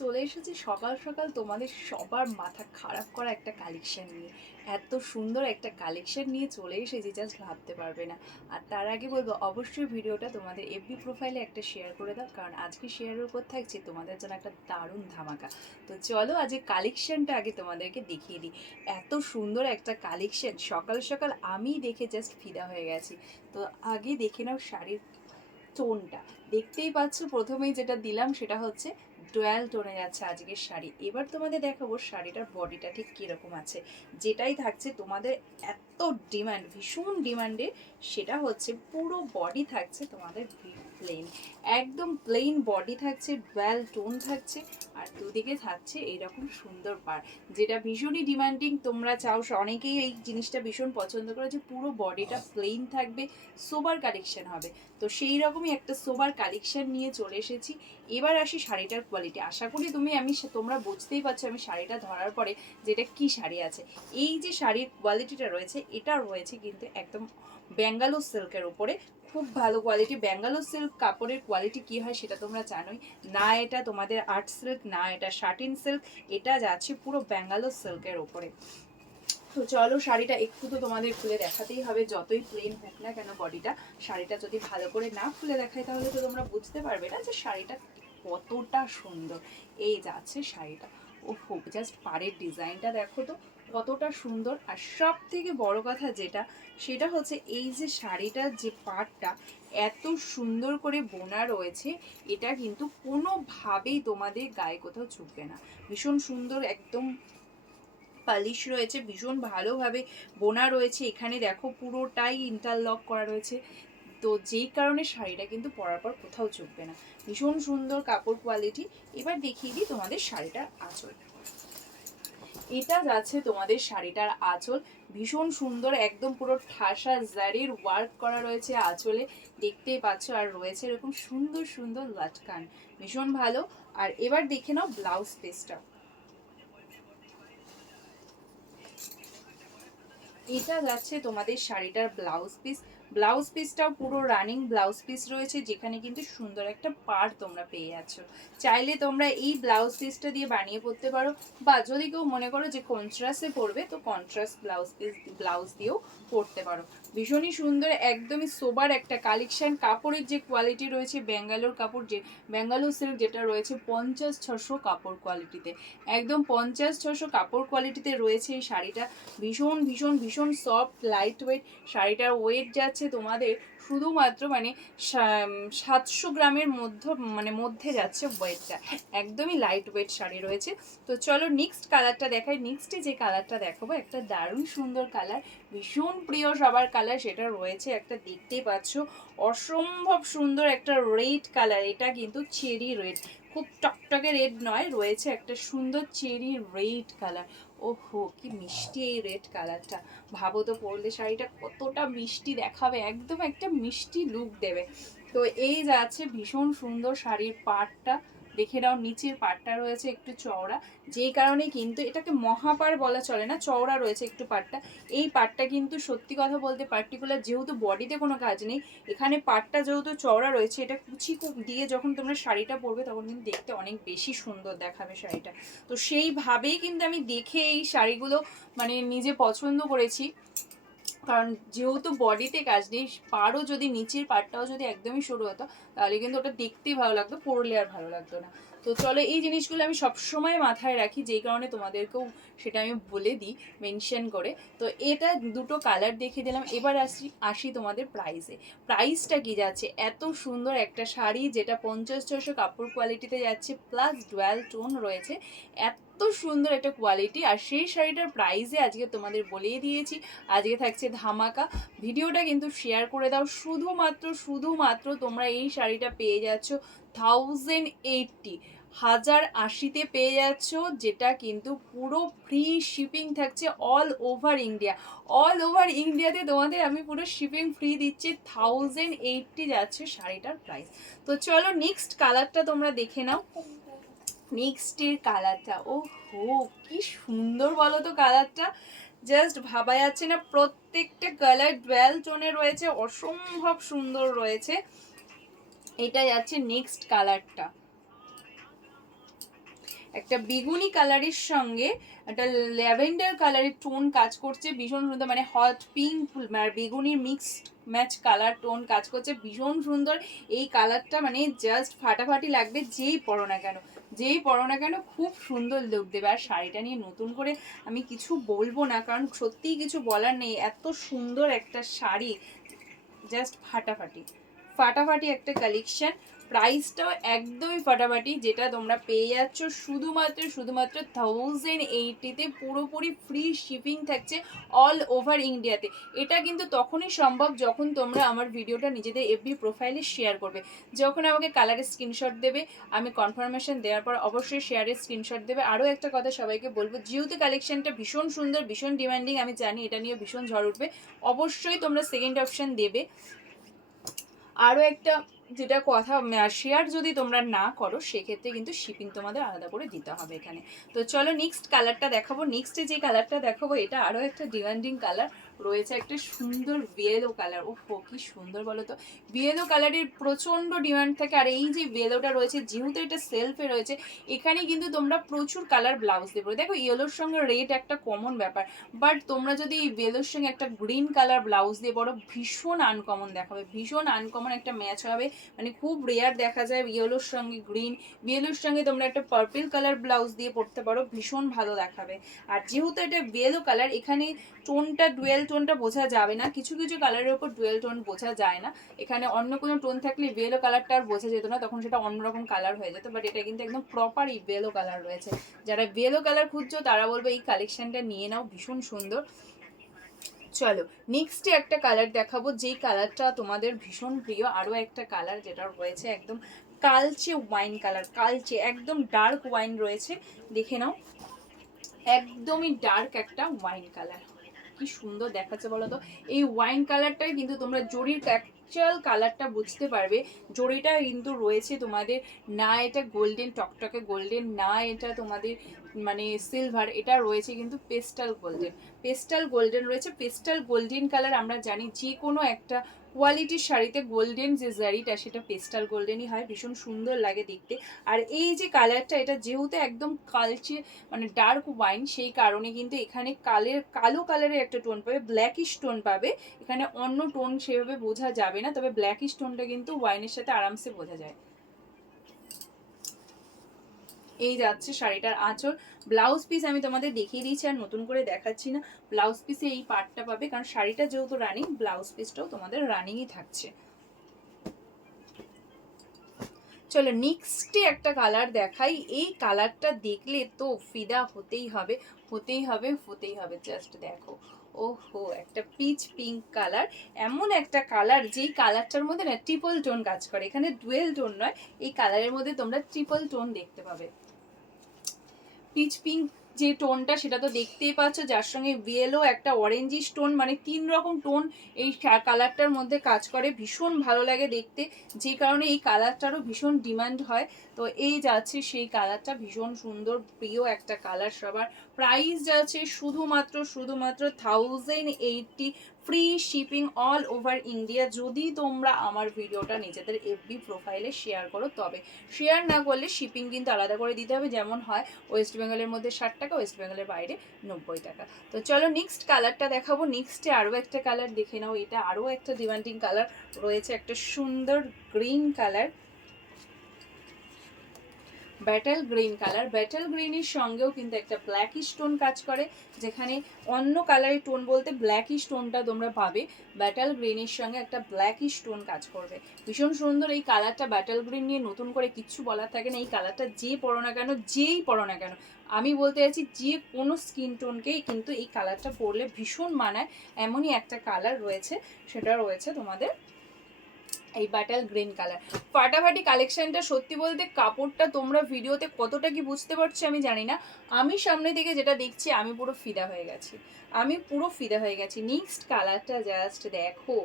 চলে এসেছি সকাল সকাল তোমাদের সবার মাথা খারাপ করা একটা কালেকশন নিয়ে। এত সুন্দর একটা কালেকশন নিয়ে চলে এসেছি, জাস্ট ভাবতে পারবে না। আর তার আগে বলবো, অবশ্যই ভিডিওটা তোমাদের এফবি প্রোফাইলে একটা শেয়ার করে দাও, কারণ আজকে শেয়ারের উপর থাকছে তোমাদের জন্য একটা দারুণ ধামাকা। তো চলো আজকে কালেকশনটা আগে তোমাদেরকে দেখিয়ে দিই। এত সুন্দর একটা কালেকশন সকাল সকাল আমি দেখে জাস্ট ফিদা হয়ে গেছি। তো আগে দেখে নাও শাড়ির টোনটা। দেখতেই পাচ্ছ, প্রথমেই যেটা দিলাম সেটা হচ্ছে ডুয়াল টোনে যাচ্ছে আজকের শাড়ি। এবার তোমাদের দেখাবো শাড়িটার বডিটা ঠিক কীরকম আছে। যেটাই থাকছে তোমাদের এত ডিমান্ড, ভীষণ ডিমান্ডে, সেটা হচ্ছে পুরো বডি থাকছে তোমাদের প্লেন, একদম প্লেন বডি থাকছে, ডুয়াল টোন থাকছে, আর দুদিকে থাকছে এইরকম সুন্দর পাড়, যেটা ভীষণই ডিমান্ডিং। তোমরা চাও, অনেকেই এই জিনিসটা ভীষণ পছন্দ করে যে পুরো বডিটা প্লেন থাকবে, সোবার কালেকশন হবে। তো সেই রকমই একটা সোবার কালেকশন নিয়ে চলে এসেছি। এবার আসি শাড়িটার কোয়ালিটি। আশা করি তোমরা বুঝতেই পারছো আমি শাড়িটা ধরার পরে যেটা কি শাড়ি আছে। এই যে শাড়ির কোয়ালিটিটা রয়েছে, এটা রয়েছে কিন্তু একদম ব্যাঙ্গালোর সিল্কের উপরে। খুব ভালো কোয়ালিটি। ব্যাঙ্গালোর সিল্ক কাপড়ের কোয়ালিটি কি হয় সেটা তোমরা জানোই। না এটা তোমাদের আর্ট সিল্ক, না এটা শাটিন সিল্ক, এটা যাচ্ছে পুরো ব্যাঙ্গালোর সিল্কের উপরে। তো চলো শাড়িটা একটু তো তোমাদের খুলে দেখাতেই হবে, যতই প্লেন হোক না কেন বডিটা। শাড়িটা যদি ভালো করে না খুলে দেখায় তাহলে তো তোমরা বুঝতে পারবে না যে শাড়িটা কতটা সুন্দর। এই যাচ্ছে শাড়িটা, ও খুব জাস্ট পাড়ের ডিজাইনটা দেখো তো কতটা সুন্দর। আর সব থেকে বড় কথা যেটা, সেটা হচ্ছে এই যে শাড়িটার যে পাড়টা এত সুন্দর করে বোনা রয়েছে, এটা কিন্তু কোনোভাবেই তোমাদের গায়ে কোথাও চুপবে না। ভীষণ সুন্দর, একদম পালিশ রয়েছে, ভীষণ ভালোভাবে বোনা রয়েছে। এখানে দেখো পুরোটাই ইন্টারলক করা রয়েছে। তো যেই কারণে শাড়িটা কিন্তু পরার পর কোথাও চুকবে না। ভীষণ সুন্দর কাপড় কোয়ালিটি। এবার দেখিয়ে দিই তোমাদের শাড়িটার আঁচল। এটা যাচ্ছে তোমাদের শাড়িটার আঁচল। ভীষণ সুন্দর, একদম পুরো ঠাসা জারির ওয়ার্ক করা রয়েছে আঁচলে, দেখতেই পাচ্ছ। আর রয়েছে এরকম সুন্দর সুন্দর লাটকান, ভীষণ ভালো। আর এবার দেখে নাও ব্লাউজ পিসটা। এটা যাচ্ছে তোমাদের শাড়িটার ব্লাউজ পিস। ব্লাউজ পিসটাও পুরো রানিং ব্লাউজ পিস রয়েছে, যেখানে কিন্তু সুন্দর একটা পাড় তোমরা পেয়ে যাচ্ছ। চাইলে তোমরা এই ব্লাউজ পিসটা দিয়ে বানিয়ে পরতে পারো, বা যদি কেউ মনে করো যে কন্ট্রাস্টে পরবে, তো কন্ট্রাস্ট ব্লাউজ দিয়েও পরতে পারো। ভীষণই সুন্দর, একদমই সোবার একটা কালেকশন। কাপড়ের যে কোয়ালিটি রয়েছে, ব্যাঙ্গালোর কাপড়, যে ব্যাঙ্গালোর সিল্ক যেটা রয়েছে 50-600 কাপড় কোয়ালিটিতে, একদম 50-600 কাপড় কোয়ালিটিতে রয়েছে এই শাড়িটা। ভীষণ ভীষণ ভীষণ সফট, লাইট ওয়েট। শাড়িটার ওয়েট যাচ্ছে তোমাদের শুধুমাত্র 700 গ্রামের মধ্যে যাচ্ছে ওয়েটটা, একদমই লাইট ওয়েট শাড়ি রয়েছে। তো চলো নেক্সট কালারটা দেখাই। নেক্সটে যে কালারটা দেখাবো একটা দারুণ সুন্দর কালার, ভীষণ প্রিয় সবার কালার, সেটা রয়েছে একটা, দেখতেই পাচ্ছ অসম্ভব সুন্দর একটা রেড কালার। এটা কিন্তু চেরি রেড, খুব টকটকে রেড নয়, রয়েছে একটা সুন্দর চেরি রেড কালার। ওহো কি মিষ্টি এই রেড কালারটা। ভাবো তো পরলে শাড়িটা কতটা মিষ্টি দেখাবে, একদম একটা মিষ্টি লুক দেবে। তো এই যাচ্ছে ভীষণ সুন্দর শাড়ির পাড়টা। দেখে নাও নিচের পাড়টা রয়েছে একটু চওড়া, যেই কারণে কিন্তু এটাকে মহাপাড় বলা চলে না, চওড়া রয়েছে একটু পাড়টা। এই পাড়টা কিন্তু সত্যি কথা বলতে পার্টিকুলার, যেহেতু বডিতে কোনো কাজ নেই, এখানে পাড়টা যেহেতু চওড়া রয়েছে, এটা কুচি দিয়ে যখন তোমরা শাড়িটা পরবে তখন কিন্তু দেখতে অনেক বেশি সুন্দর দেখাবে শাড়িটা। তো সেইভাবেই কিন্তু আমি দেখে এই শাড়িগুলো নিজে পছন্দ করেছি, কারণ যেহেতু বডিতে কাজ নেই, পাড়ও যদি নিচের পাড়টাও যদি একদমই সরু হতো, তাহলে কিন্তু ওটা দেখতেই ভালো লাগতো, পরলে আর ভালো লাগতো না। তো চলো এই জিনিসগুলো আমি সবসময় মাথায় রাখি, যেই কারণে তোমাদেরকেও সেটা আমি বলে দিই মেনশন করে। তো এটা দুটো কালার দেখিয়ে দিলাম। এবার আসি তোমাদের প্রাইসে। প্রাইসটা কি যাচ্ছে, এত সুন্দর একটা শাড়ি যেটা 50-600 কাপড় কোয়ালিটিতে যাচ্ছে, প্লাস ডুয়াল টোন রয়েছে, এত সুন্দর একটা কোয়ালিটি। আর সেই শাড়িটার প্রাইসে আজকে তোমাদের বলেই দিয়েছি, আজকে থাকছে ধামাকা। ভিডিওটা কিন্তু শেয়ার করে দাও। শুধুমাত্র তোমরা এই শাড়িটা পেয়ে যাচ্ছ 1080, 1080-তে পেয়ে যাচ্ছ, যেটা কিন্তু পুরো ফ্রি শিপিং থাকছে all over India. All over ইন্ডিয়াতে তোমাদের আমি পুরো শিপিং ফ্রি দিচ্ছি। 1080 যাচ্ছে শাড়িটার প্রাইস। তো চলো নেক্সট কালারটা তোমরা দেখে নাও। নেক্সটের কালারটা, ও হো কি সুন্দর বলো তো কালারটা, জাস্ট ভাবা যাচ্ছে না। প্রত্যেকটা কালার ডুয়াল টোনে রয়েছে, অসম্ভব সুন্দর রয়েছে। এটা যাচ্ছে নেক্সট কালারটা। একটা বেগুনি কালারের সঙ্গে একটা ল্যাভেন্ডার কালারের টোন কাজ করছে, ভীষণ সুন্দর, মানে হট পিঙ্ক আর বেগুনির মিক্সড ম্যাচ কালার টোন কাজ করছে, ভীষণ সুন্দর। এই কালারটা মানে জাস্ট ফাটাফাটি লাগবে যেই পরো না কেন, যেই পরো না কেন খুব সুন্দর লুক দেবে। আর শাড়িটা নিয়ে নতুন করে আমি কিছু বলবো না, কারণ সত্যিই কিছু বলার নেই, এত সুন্দর একটা শাড়ি, জাস্ট ফাটাফাটি ফাটাফাটি একটা কালেকশন। প্রাইসটাও একদমই ফাটাফাটি, যেটা তোমরা পেয়ে যাচ্ছ শুধুমাত্র 1080-তে, পুরোপুরি ফ্রি শিপিং থাকছে অল ওভার ইন্ডিয়াতে। এটা কিন্তু তখনই সম্ভব যখন তোমরা আমার ভিডিওটা নিজেদের এফবি প্রোফাইলে শেয়ার করবে, যখন আমাকে কালারের স্ক্রিনশট দেবে, আমি কনফার্মেশন দেওয়ার পর অবশ্যই শেয়ারের স্ক্রিনশট দেবে। আরও একটা কথা সবাইকে বলবো, যেহেতু কালেকশনটা ভীষণ সুন্দর, ভীষণ ডিমান্ডিং, আমি জানি এটা নিয়ে ভীষণ ঝড় উঠবে, অবশ্যই তোমরা সেকেন্ড অপশন দেবে। আরও একটা যেটা কথা, শেয়ার যদি তোমরা না করো সেক্ষেত্রে কিন্তু শিপিং তোমাদের আলাদা করে দিতে হবে এখানে। তো চলো নেক্সট কালারটা দেখাবো। নেক্সটে যে কালারটা দেখাবো এটা আরও একটা ডিমান্ডিং কালার রয়েছে, একটা সুন্দর ইয়েলো কালার। ওহো কি সুন্দর বলো তো, ইয়েলো কালারের প্রচণ্ড ডিমান্ড থাকে। আর এই যে ইয়েলোটা রয়েছে, যেহেতু এটা সেলফে রয়েছে, এখানে কিন্তু তোমরা প্রচুর কালার ব্লাউজ দেবো। দেখো ইয়েলোর সঙ্গে রেড একটা কমন ব্যাপার, বাট তোমরা যদি এই ইয়েলোর সঙ্গে একটা গ্রিন কালার ব্লাউজ দিয়ে পড়ো, ভীষণ আনকমন দেখাবে, ভীষণ আনকমন একটা ম্যাচ হবে, মানে খুব রেয়ার দেখা যায় ইয়েলোর সঙ্গে গ্রিন। ইয়েলোর সঙ্গে তোমরা একটা পার্পল কালার ব্লাউজ দিয়ে পড়তে পারো, ভীষণ ভালো দেখাবে। আর যেহেতু এটা ইয়েলো কালার, এখানে টোনটা ডুয়েল টোনটা বোঝা যাবে না, কিছু কিছু কালারের উপর ডুয়েল টোন বোঝা যায় না। এখানে অন্য কোনো টোন থাকলে ইয়েলো কালারটা আর বোঝা যেত না, তখন সেটা অন্যরকম কালার হয়ে যেত, বাট এটা কিন্তু একদম প্রপার ইয়েলো কালার রয়েছে। যারা ইয়েলো কালার খুঁজছো তারা বলবে এই কালেকশনটা নিয়ে নাও, ভীষণ সুন্দর। চলো নেক্সটে একটা কালার দেখাবো, যেই কালারটা তোমাদের ভীষণ প্রিয়। আরও একটা কালার যেটা রয়েছে একদম কালচে ওয়াইন কালার, কালচে একদম ডার্ক ওয়াইন রয়েছে, দেখে নাও, একদমই ডার্ক একটা ওয়াইন কালার, কি সুন্দর দেখাচ্ছে বলো তো। এই ওয়াইন কালারটাই কিন্তু তোমরা জরির অ্যাকচুয়াল কালারটা বুঝতে পারবে। জরিটা কিন্তু রয়েছে তোমাদের, না এটা গোল্ডেন টকটকে গোল্ডেন, না এটা তোমাদের মানে সিলভার, এটা রয়েছে কিন্তু পেস্টাল গোল্ডেন, পেস্টাল গোল্ডেন রয়েছে। পেস্টাল গোল্ডেন কালার আমরা জানি যে কোনো একটা কোয়ালিটির শাড়িতে গোল্ডেন যে জারিটা সেটা পেস্টাল গোল্ডেনই হয়, ভীষণ সুন্দর লাগে দেখতে। আর এই যে কালারটা, এটা যেহেতু একদম কালচে মানে ডার্ক ওয়াইন, সেই কারণে কিন্তু এখানে কালো কালারের একটা টোন পাবে, ব্ল্যাকিশ টোন পাবে। এখানে অন্য টোন সেভাবে বোঝা যাবে না, তবে ব্ল্যাকিশ টোনটা কিন্তু ওয়াইনের সাথে আরামসে বোঝা যায়। এই যাচ্ছে শাড়িটার আঁচল। ব্লাউজ পিস আমি তোমাদের দেখিয়ে দিয়েছি, আর নতুন করে দেখাচ্ছি না। ব্লাউজ পিসে এই পার্টটা পাবে, কারণ শাড়িটা যেহেতু রানিং, ব্লাউজ পিসটাও তোমাদের রানিংই থাকছে। চলো নেক্সটে একটা কালার দেখাই, এই কালারটা দেখলে তো ফিদা হতেই হবে, হতেই হবে, হতেই হবে। জাস্ট দেখো, ওহো একটা পিচ পিঙ্ক কালার, এমন একটা কালার যেই কালারটার মধ্যে না ট্রিপল টোন কাজ করে, এখানে ডুয়েল টোন নয়, এই কালারের মধ্যে তোমরা ট্রিপল টোন দেখতে পাবে। পিচ পিঙ্ক যে টোনটা সেটা তো দেখতেই পাচ্ছ, যার সঙ্গে ইয়েলো একটা অরেঞ্জিশ টোন, মানে 3 রকম টোন এই কালারটার মধ্যে কাজ করে, ভীষণ ভালো লাগে দেখতে, যে কারণে এই কালারটারও ভীষণ ডিমান্ড হয়। তো এই যাচ্ছে সেই কালারটা, ভীষণ সুন্দর প্রিয় একটা কালার সবার। প্রাইস যাচ্ছে শুধুমাত্র 1080, free shipping all over India, যদি তোমরা আমার ভিডিওটা নিজেদের এফবি প্রোফাইলে শেয়ার করো তবে। শেয়ার না করলে শিপিং কিন্তু আলাদা করে দিতে হবে, যেমন হয় ওয়েস্ট বেঙ্গলের মধ্যে 60 টাকা, ওয়েস্ট বেঙ্গলের বাইরে 90 টাকা। তো চলো নেক্সট কালারটা দেখাবো। নেক্সটে আরও একটা কালার দেখে নাও, এটা আরও একটা ডিমান্ডিং কালার রয়েছে, একটা সুন্দর green colour, battle green colour. Battle গ্রিনের সঙ্গেও কিন্তু একটা ব্ল্যাকিশ টোন কাজ করে, যেখানে অন্য কালারের টোন বলতে ব্ল্যাকিশ টোনটা তোমরা পাবে, ব্যাটেল গ্রিনের সঙ্গে একটা ব্ল্যাকিশ টোন কাজ করবে, ভীষণ সুন্দর এই কালারটা। ব্যাটেল গ্রিন নিয়ে নতুন করে কিচ্ছু বলার থাকে না, এই কালারটা যে পরো না কেন, যেই পরো না কেন, আমি বলতে চাইছি যে কোনো স্কিন টোনকেই কিন্তু এই কালারটা পরলে ভীষণ মানায়, এমনই একটা কালার রয়েছে, সেটা রয়েছে তোমাদের এই বাটাল গ্রিন কালার। ফাটাফাটি কালেকশনটা, সত্যি বলতে কাপড়টা তোমরা ভিডিওতে কতটা কি বুঝতে পারছো আমি জানি না, আমি সামনে থেকে যেটা দেখছি আমি পুরো ফিদা হয়ে গেছি, আমি পুরো ফিদা হয়ে গেছি। নেক্সট কালারটা জাস্ট দেখো,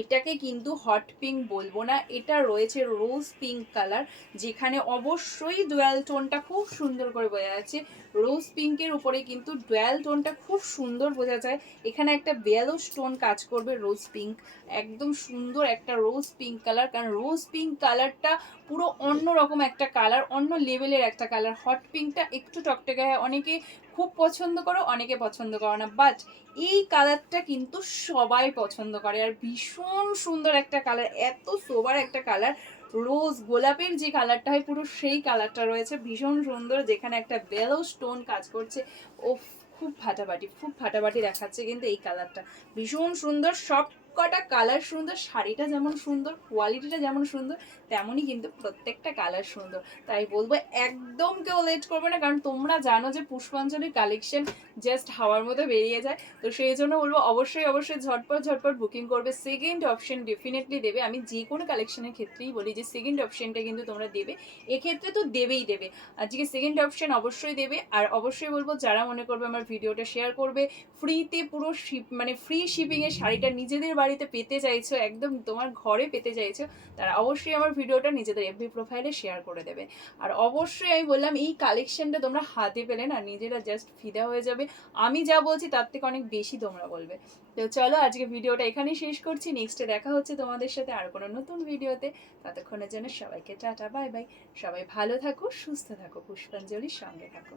এটাকে কিন্তু হট পিঙ্ক বলবো না, এটা রয়েছে রোজ পিঙ্ক কালার, যেখানে অবশ্যই ডুয়াল টোনটা খুব সুন্দর করে বোঝা যাচ্ছে। রোজ পিঙ্কের উপরে কিন্তু ডুয়াল টোনটা খুব সুন্দর বোঝা যায়, এখানে একটা বেলো স্টোন কাজ করবে, রোজ পিঙ্ক, একদম সুন্দর একটা রোজ পিঙ্ক পিঙ্ক কালার, কারণ রোজ পিঙ্ক কালারটা পুরো অন্য রকম একটা কালার, অন্য লেভেলের একটা কালার। হট পিঙ্কটা একটু টকটকে হয়, অনেকে খুব পছন্দ করো, অনেকে পছন্দ করো না, বাট এই কালারটা কিন্তু সবাই পছন্দ করে আর ভীষণ সুন্দর একটা কালার, এত সোবার একটা কালার। রোজ গোলাপের যে কালারটা হয় পুরো সেই কালারটা রয়েছে, ভীষণ সুন্দর, যেখানে একটা বেলো স্টোন কাজ করছে। ও খুব ফাটাফাটি, খুব ফাটাফাটি দেখাচ্ছে কিন্তু এই কালারটা, ভীষণ সুন্দর। সব কটা কালার সুন্দর, শাড়িটা যেমন সুন্দর, কোয়ালিটিটা যেমন সুন্দর, তেমনই কিন্তু প্রত্যেকটা কালার সুন্দর। তাই বলবো একদম কেউ লেট করবে না, কারণ তোমরা জানো যে পুষ্পাঞ্জলির কালেকশন জাস্ট হাওয়ার মতো বেরিয়ে যায়। তো সেই জন্য বলবো অবশ্যই অবশ্যই ঝটপট ঝটপট বুকিং করবে। সেকেন্ড অপশন ডেফিনেটলি দেবে, আমি যে কোনো কালেকশনের ক্ষেত্রেই বলি যে সেকেন্ড অপশনটা কিন্তু তোমরা দেবে, এক্ষেত্রে তো দেবেই দেবে, আজকে সেকেন্ড অপশন অবশ্যই দেবে। আর অবশ্যই বলবো যারা মনে করবে আমার ভিডিওটা শেয়ার করবে, ফ্রিতে পুরো মানে ফ্রি শিপিংয়ে শাড়িটা নিজেদের বাড়িতে পেতে চাইছো, একদম তোমার ঘরে পেতে চাইছো, তারা অবশ্যই আমার ভিডিওটা নিজেদের এফবি প্রোফাইলে শেয়ার করে দেবে। আর অবশ্যই আমি বললাম এই কালেকশনটা তোমরা হাতে পেলে না নিজেরা জাস্ট ফিদা হয়ে যাবে, আমি যা বলছি তার থেকে অনেক বেশি তোমরা বলবে। তো চলো আজকে ভিডিওটা এখানেই শেষ করছি, নেক্সটে দেখা হচ্ছে তোমাদের সাথে আর কোনো নতুন ভিডিওতে। ততক্ষণের জন্য সবাইকে টাটা, বাই বাই। সবাই ভালো থাকো, সুস্থ থাকো, পুষ্পাঞ্জলির সঙ্গে থাকো।